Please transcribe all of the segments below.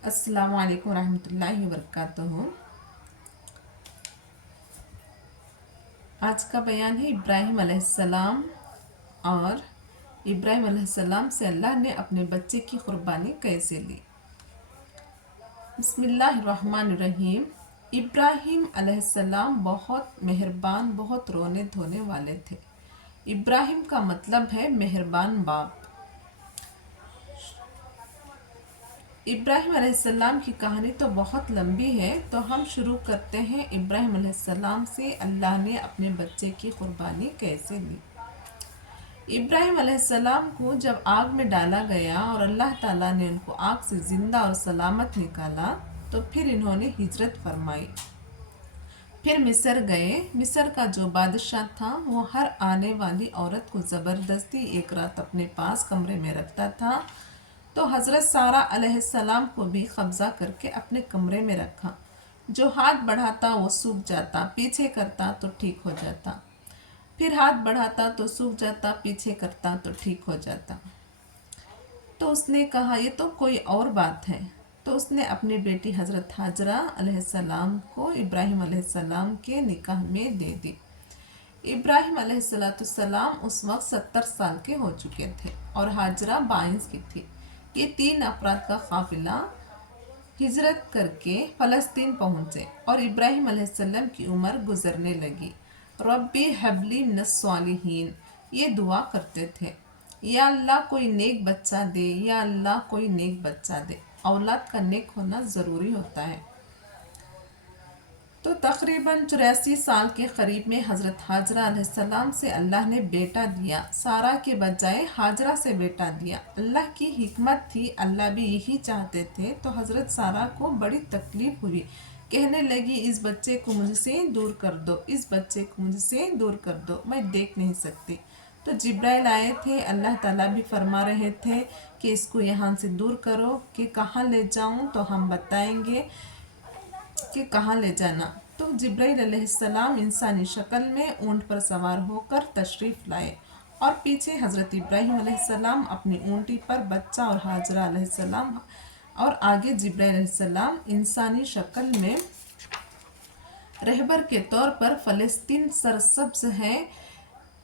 अस्सलामु अलैकुम रहमतुल्लाहि वबरकातुहू। आज का बयान है इब्राहिम अलैहिस्सलाम। और इब्राहिम अलैहिस्सलाम से अल्लाह ने अपने बच्चे की कुर्बानी कैसे ली। बिस्मिल्लाहिर्रहमानिर्रहीम। इब्राहिम अलैहिस्सलाम बहुत मेहरबान, बहुत रोने धोने वाले थे। इब्राहिम का मतलब है मेहरबान बाप। इब्राहिम अलैहिस्सलाम की कहानी तो बहुत लंबी है, तो हम शुरू करते हैं इब्राहिम अलैहिस्सलाम से अल्लाह ने अपने बच्चे की कुर्बानी कैसे ली। इब्राहिम अलैहिस्सलाम को जब आग में डाला गया और अल्लाह ताला ने उनको आग से ज़िंदा और सलामत निकाला, तो फिर इन्होंने हिजरत फरमाई। फिर मिस्र गए। मिस्र का जो बादशाह था वो हर आने वाली औरत को ज़बरदस्ती एक रात अपने पास कमरे में रखता था। तो हज़रत सारा अलैहिस्सलाम को भी कब्ज़ा करके अपने कमरे में रखा। जो हाथ बढ़ाता वो सूख जाता, पीछे करता तो ठीक हो जाता, फिर हाथ बढ़ाता तो सूख जाता, पीछे करता तो ठीक हो जाता। तो उसने कहा ये तो कोई और बात है। तो उसने अपनी बेटी हज़रत हाजरा अलैहिस्सलाम को इब्राहिम अलैहिस्सलाम के निकाह में दे दी। इब्राहिम अलैहिस्सलाम उस वक्त 70 साल के हो चुके थे और हाजरा 22 की थी। ये 3 अफराद का काफिला हिजरत करके फ़लस्तीन पहुँचे और इब्राहिम अलैहिस्सलाम की उम्र गुजरने लगी। रब्बी हबली मिनस्सालिहीन ये दुआ करते थे, या अल्लाह कोई नेक बच्चा दे, या अल्लाह कोई नेक बच्चा दे। औलाद का नेक होना ज़रूरी होता है। तो तकरीबन 84 साल के करीब में हज़रत हाजरा अलैहिस्सलाम से अल्लाह ने बेटा दिया। सारा के बजाय हाजरा से बेटा दिया। अल्लाह की हिकमत थी, अल्लाह भी यही चाहते थे। तो हज़रत सारा को बड़ी तकलीफ़ हुई, कहने लगी इस बच्चे को मुझसे दूर कर दो, इस बच्चे को मुझसे दूर कर दो, मैं देख नहीं सकती। तो जिब्राइल आए थे, अल्लाह ताला भी फरमा रहे थे कि इसको यहाँ से दूर करो। कि कहाँ ले जाऊँ, तो हम बताएंगे कि कहाँ ले जाना। तो जिब्राइल अलैहिस्सलाम इंसानी शक्ल में ऊँट पर सवार होकर तशरीफ़ लाए और पीछे हज़रत इब्राहिम अलैहिस्सलाम अपनी ऊँटी पर, बच्चा और हाजरा अलैहिस्सलाम, और आगे जिब्राइल अलैहिस्सलाम इंसानी शक्ल में रहबर के तौर पर। फ़लस्तीन सरसब्ज है,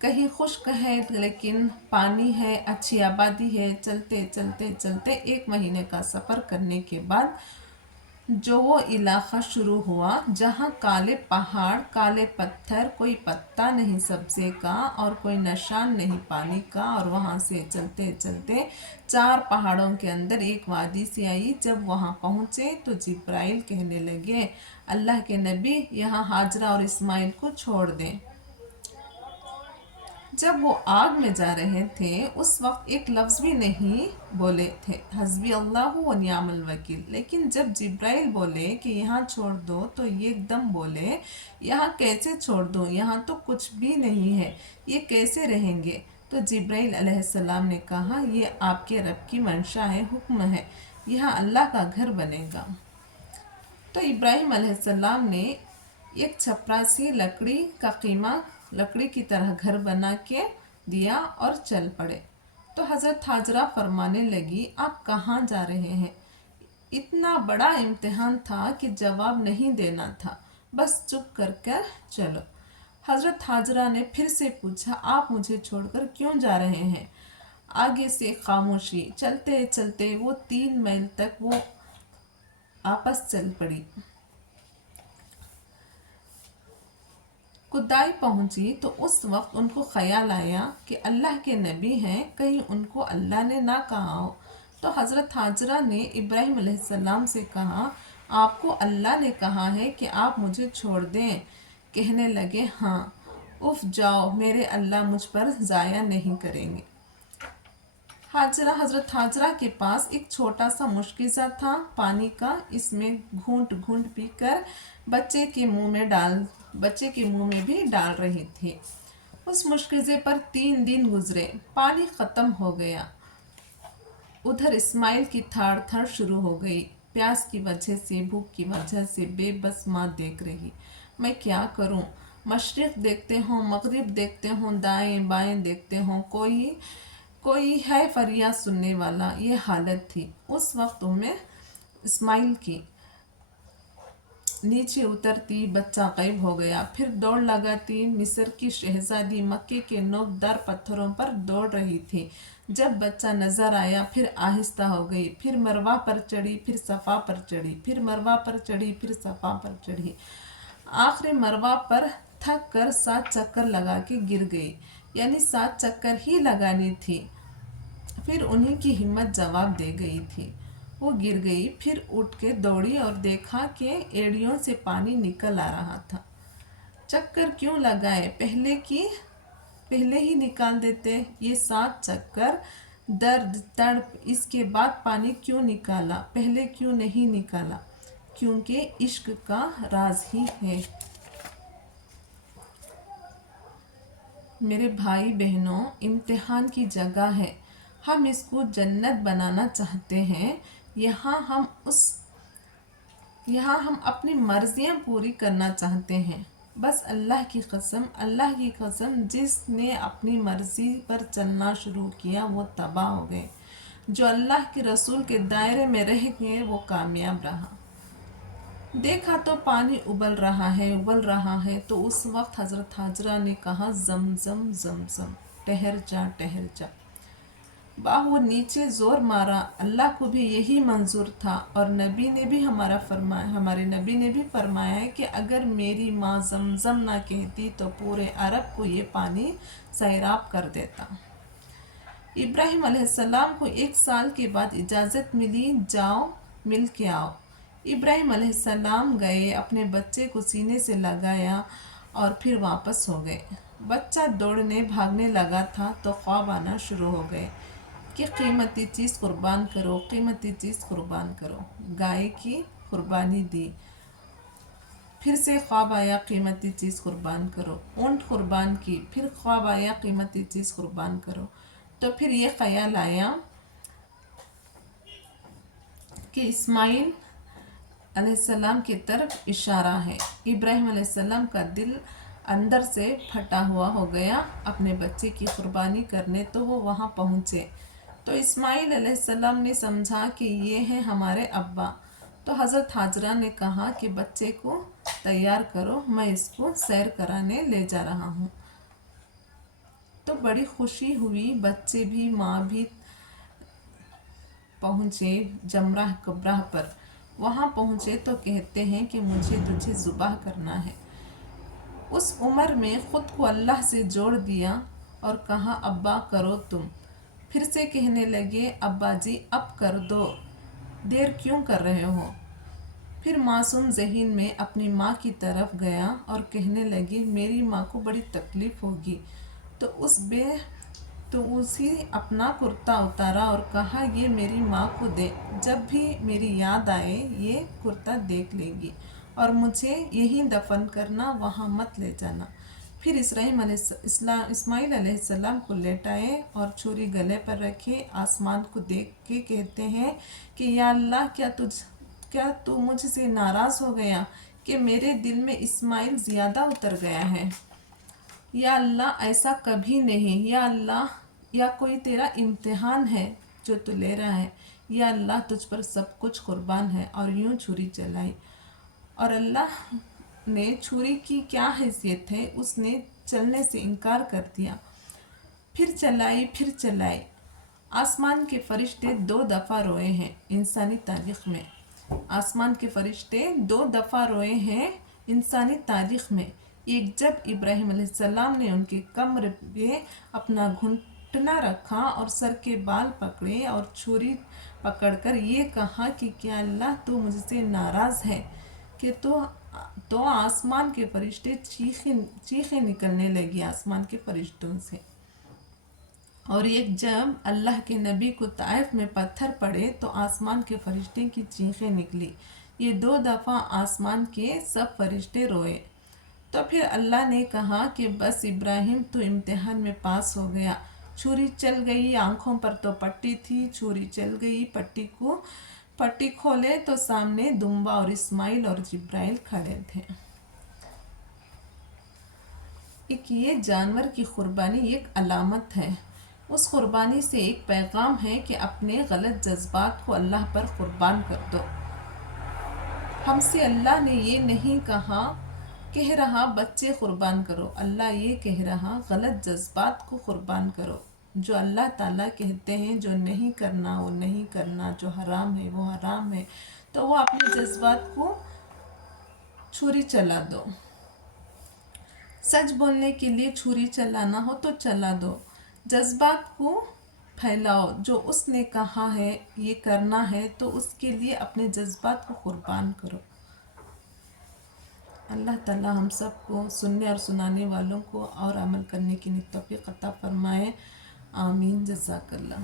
कहीं खुश्क है लेकिन पानी है, अच्छी आबादी है। चलते चलते चलते 1 महीने का सफ़र करने के बाद जो वो इलाका शुरू हुआ जहाँ काले पहाड़, काले पत्थर, कोई पत्ता नहीं सब्ज़े का और कोई निशान नहीं पानी का। और वहाँ से चलते चलते 4 पहाड़ों के अंदर एक वादी सी आई। जब वहाँ पहुँचे तो जिब्राइल कहने लगे अल्लाह के नबी यहाँ हाजरा और इस्माइल को छोड़ दें। जब वो आग में जा रहे थे उस वक्त एक लफ्ज़ भी नहीं बोले थे, हस्बी अल्लाह व नियामल वकील। लेकिन जब जिब्राइल बोले कि यहाँ छोड़ दो तो ये एकदम बोले यहाँ कैसे छोड़ दो, यहाँ तो कुछ भी नहीं है, ये कैसे रहेंगे। तो जिब्राइल अलैहिस्सलाम ने कहा ये आपके रब की मंशा है, हुक्म है, यहाँ अल्लाह का घर बनेगा। तो इब्राहिम अलैहिस्सलाम ने एक छपरा सी लकड़ी का कीमा लकड़ी की तरह घर बना के दिया और चल पड़े। तो हज़रत हाजरा फरमाने लगी आप कहाँ जा रहे हैं। इतना बड़ा इम्तिहान था कि जवाब नहीं देना था, बस चुप कर कर चलो। हज़रत हाजरा ने फिर से पूछा आप मुझे छोड़कर क्यों जा रहे हैं। आगे से खामोशी। चलते चलते वो 3 मील तक वो आपस चल पड़ी। खुदाई पहुंची तो उस वक्त उनको ख्याल आया कि अल्लाह के नबी हैं, कहीं उनको अल्लाह ने ना कहा हो। तो हज़रत हाजरा ने इब्राहिम अलैहिस्सलाम से कहा आपको अल्लाह ने कहा है कि आप मुझे छोड़ दें। कहने लगे हाँ। उफ जाओ, मेरे अल्लाह मुझ पर ज़ाया नहीं करेंगे। हज़रत हाजरा के पास एक छोटा सा मुश्किज़ा था पानी का। इसमें घूंट घूंट पीकर बच्चे के मुंह में भी डाल रही थी। उस मुश्किज़े पर 3 दिन गुजरे, पानी ख़त्म हो गया। उधर इस्माइल की थाड़ थाड़ शुरू हो गई। प्यास की वजह से, भूख की वजह से बेबस माँ देख रही, मैं क्या करूँ। मशरिक़ देखते हों, मगरिब देखते हों, दाएं बाएं देखते हों, कोई है फरियाद सुनने वाला। ये हालत थी। उस वक्त اسماعیل کی نیچے اترتی بچہ غائب ہو گیا۔ پھر دوڑ لگاتی مصر کی شہزادی مکے کے نوکدار پتھروں پر دوڑ رہی تھی۔ جب بچہ نظر آیا پھر آہستہ ہو گئی، پھر مروہ پر چڑھی، پھر صفا پر چڑھی، پھر مروہ پر چڑھی، پھر صفا پر چڑھی۔ آخری مروہ پر تھک کر 7 چکر لگا کے گر گئی، یعنی 7 چکر ہی لگانی تھی۔ پھر انہیں کی ہمت جواب دے گئی تھی، وہ گر گئی۔ پھر اٹھ کے دوڑی اور دیکھا کہ ایڑیوں سے پانی نکل آ رہا تھا۔ چکر کیوں لگائے، پہلے ہی نکال دیتے۔ یہ 7 چکر، درد، تڑپ، اس کے بعد پانی کیوں نکالا، پہلے کیوں نہیں نکالا؟ کیونکہ عشق کا راز ہی ہے۔ میرے بھائی بہنوں، امتحان کی جگہ ہے، ہم اس کو جنت بنانا چاہتے ہیں۔ یہاں ہم اپنی مرضیاں پوری کرنا چاہتے ہیں۔ بس اللہ کی قسم، جس نے اپنی مرضی پر چلنا شروع کیا وہ تباہ ہو گئے، جو اللہ کے رسول کے دائرے میں رہ گئے وہ کامیاب رہا۔ دیکھا تو پانی ابل رہا ہے تو اس وقت حضرت حاجرہ نے کہا زمزم زمزم، ٹھہر جا۔ باہو نیچے زور مارا۔ اللہ کو بھی یہی منظور تھا، اور ہمارے نبی نے بھی فرمایا ہے کہ اگر میری ماں زمزم نہ کہتی تو پورے عرب کو یہ پانی سیراب کر دیتا۔ ابراہیم علیہ السلام کو 1 سال کے بعد اجازت ملی، جاؤ مل کے آؤ۔ ابراہیم علیہ السلام گئے، اپنے بچے کو سینے سے لگایا اور پھر واپس ہو گئے۔ بچہ دوڑنے بھاگنے لگا تھا تو خواب آنا شروع ہو گئے کہ قیمتی چیز قربان کرو۔ گائے کی قربانی دی، پھر سے خواب آیا قیمتی چیز قربان کرو۔ اونٹ قربان کی، پھر خواب آیا قیمتی چیز قربان کرو۔ تو پھر یہ خیال آیا کہ اسماعیل علیہ السلام کی طرف اشارہ ہے۔ ابراہیم علیہ السلام کا دل اندر سے پھٹا ہوا ہو گیا اپنے بچے کی قربانی کرنے، تو وہ وہاں پہنچے تو اسماعیل علیہ السلام نے سمجھا کہ یہ ہیں ہمارے ابا۔ تو حضرت حاجرہ نے کہا کہ بچے کو تیار کرو، میں اس کو سیر کرانے لے جا رہا ہوں۔ تو بڑی خوشی ہوئی، بچے بھی ماں بھی پہنچے جمرہ کبرہ پر۔ وہاں پہنچے تو کہتے ہیں کہ مجھے تجھے ذبح کرنا ہے۔ اس عمر میں خود کو اللہ سے جوڑ دیا اور کہا ابا کرو تم۔ پھر سے کہنے لگے ابا جی اب کر دو، دیر کیوں کر رہے ہو؟ پھر معصوم ذہن میں اپنی ماں کی طرف گیا اور کہنے لگے میری ماں کو بڑی تکلیف ہوگی، تو اسی اپنا کرتا اتارا اور کہا یہ میری ماں کو دے، جب بھی میری یاد آئے یہ کرتا دیکھ لے گی، اور مجھے یہیں دفن کرنا، وہاں مت لے جانا۔ پھر اسماعیل علیہ السلام کو لیٹائے اور چھری گلے پر رکھے، آسمان کو دیکھ کے کہتے ہیں کہ یا اللہ کیا تو مجھ سے ناراض ہو گیا کہ میرے دل میں اسماعیل زیادہ اتر گیا ہے؟ یا اللہ ایسا کبھی نہیں، یا اللہ یا کوئی تیرا امتحان ہے جو تو لے رہا ہے، یا اللہ تجھ پر سب کچھ قربان ہے۔ اور یوں چھری چلائی، اور اللہ نے چھری کی کیا حیثیت ہے، اس نے چلنے سے انکار کر دیا۔ پھر چلائی۔ آسمان کے فرشتے 2 دفعہ روئے ہیں انسانی تاریخ میں۔ آسمان کے فرشتے 2 دفعہ روئے ہیں انسانی تاریخ میں۔ ایک جب ابراہیم علیہ السلام نے ان کے کمر پہ اپنا گھٹنا رکھا اور سر کے بال پکڑے اور چھری پکڑ کر یہ کہا کہ کیا اللہ تو مجھ سے ناراض ہے کہ تو آسمان کے فرشتے چیخیں نکلنے لگی آسمان کے فرشتوں سے۔ اور ایک جب اللہ کے نبی کو طائف میں پتھر پڑے تو آسمان کے فرشتے کی چیخیں نکلی۔ یہ 2 دفعہ آسمان کے سب فرشتے روئے۔ تو پھر اللہ نے کہا کہ بس ابراہیم تو امتحان میں پاس ہو گیا۔ چھری چل گئی، آنکھوں پر تو پٹی تھی، چھری چل گئی، پٹی کھولے تو سامنے دمبا اور اسماعیل اور جبرائیل کھڑے تھے۔ یہ جانور کی قربانی ایک علامت ہے، اس قربانی سے ایک پیغام ہے کہ اپنے غلط جذبات کو اللہ پر قربان کر دو۔ ہم سے اللہ نے یہ نہیں کہہ رہا بچے قربان کرو، اللہ یہ کہہ رہا غلط جذبات کو قربان کرو۔ جو اللہ تعالیٰ کہتے ہیں جو نہیں کرنا وہ نہیں کرنا، جو حرام ہے وہ حرام ہے، تو وہ اپنے جذبات کو چھری چلا دو۔ سچ بولنے کے لیے چھری چلانا ہو تو چلا دو، جذبات کو پھیلاؤ۔ جو اس نے کہا ہے یہ کرنا ہے تو اس کے لیے اپنے جذبات کو قربان کرو۔ اللہ تعالیٰ ہم سب کو، سننے اور سنانے والوں کو اور عمل کرنے کی توفیق عطا فرمائے۔ آمین۔ جزاک اللہ۔